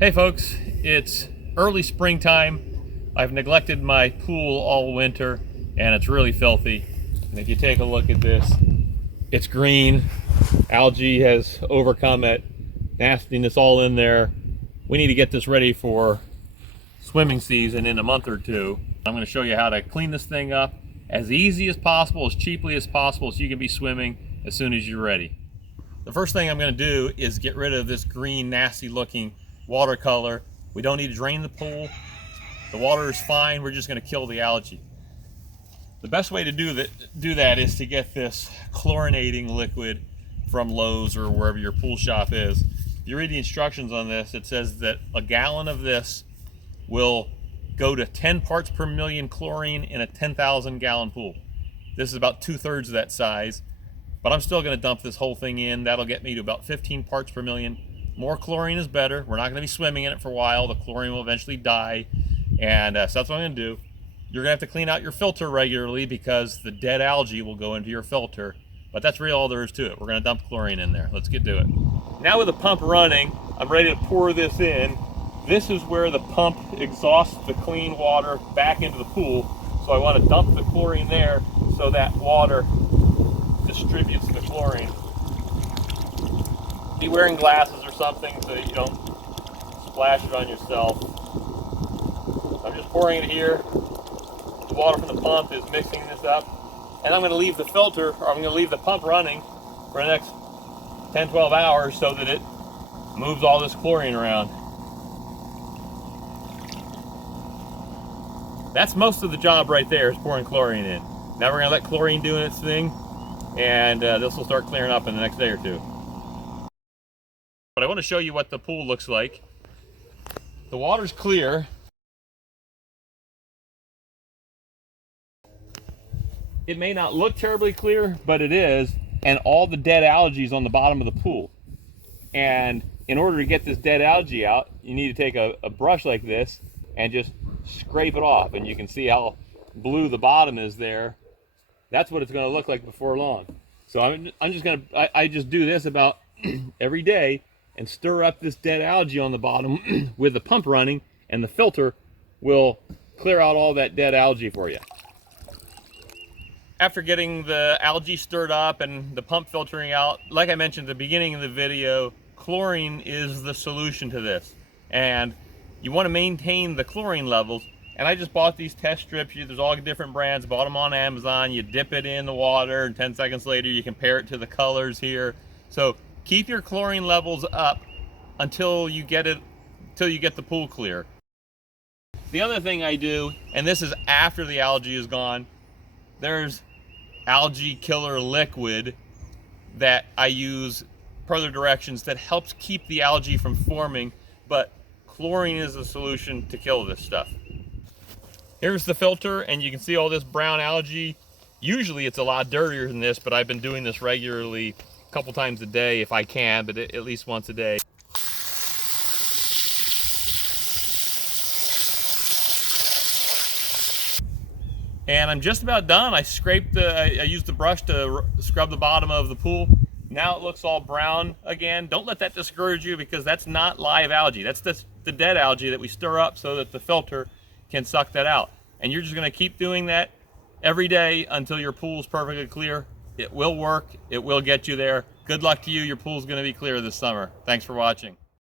Hey folks, it's early springtime. I've neglected my pool all winter and it's really filthy. And if you take a look at this, it's green. Algae has overcome it. Nastiness all in there. We need to get this ready for swimming season in a month or two. I'm going to show you how to clean this thing up as easy as possible, as cheaply as possible, so you can be swimming as soon as you're ready. The first thing I'm going to do is get rid of this green, nasty looking watercolor. We don't need to drain the pool. The water is fine. We're just going to kill the algae. The best way to do that is to get this chlorinating liquid from Lowe's or wherever your pool shop is. If you read the instructions on this, it says that a gallon of this will go to 10 parts per million chlorine in a 10,000 gallon pool. This is about 2/3 of that size, but I'm still going to dump this whole thing in. That'll get me to about 15 parts per million. More chlorine is better. We're not going to be swimming in it for a while. The chlorine will eventually die, and so that's what I'm going to do. You're going to have to clean out your filter regularly because the dead algae will go into your filter, but that's really all there is to it. We're going to dump chlorine in there. Let's get to it. Now with the pump running, I'm ready to pour this in. This is where the pump exhausts the clean water back into the pool. So I want to dump the chlorine there so that water distributes the chlorine. Be wearing glasses or something so that you don't splash it on yourself. I'm just pouring it here. The water from the pump is mixing this up. And I'm going to leave the filter, or I'm going to leave the pump running for the next 10-12 hours so that it moves all this chlorine around. That's most of the job right there, is pouring chlorine in. Now we're going to let chlorine do its thing, and this will start clearing up in the next day or two. But I want to show you what the pool looks like. The water's clear. It may not look terribly clear, but it is, and all the dead algae is on the bottom of the pool. And in order to get this dead algae out, you need to take a brush like this and just scrape it off, and you can see how blue the bottom is there. That's what it's going to look like before long. So I'm just going to, I just do this about every day and stir up this dead algae on the bottom with the pump running, and the filter will clear out all that dead algae for you. After getting the algae stirred up and the pump filtering out, like I mentioned at the beginning of the video, chlorine is the solution to this. And you want to maintain the chlorine levels. And I just bought these test strips. There's all different brands, bought them on Amazon. You dip it in the water, and 10 seconds later you compare it to the colors here. So keep your chlorine levels up until you get the pool clear. The other thing I do, and this is after the algae is gone, there's algae killer liquid that I use per the directions that helps keep the algae from forming, but chlorine is the solution to kill this stuff. Here's the filter, and you can see all this brown algae. Usually it's a lot dirtier than this, but I've been doing this regularly a couple times a day if I can, but at least once a day. And I'm just about done. I used the brush to scrub the bottom of the pool. Now it looks all brown again. Don't let that discourage you, because that's not live algae. That's the dead algae that we stir up so that the filter can suck that out. And you're just gonna keep doing that every day until your pool's perfectly clear. It will work, it will get you there. Good luck to you, your pool's gonna be clear this summer. Thanks for watching.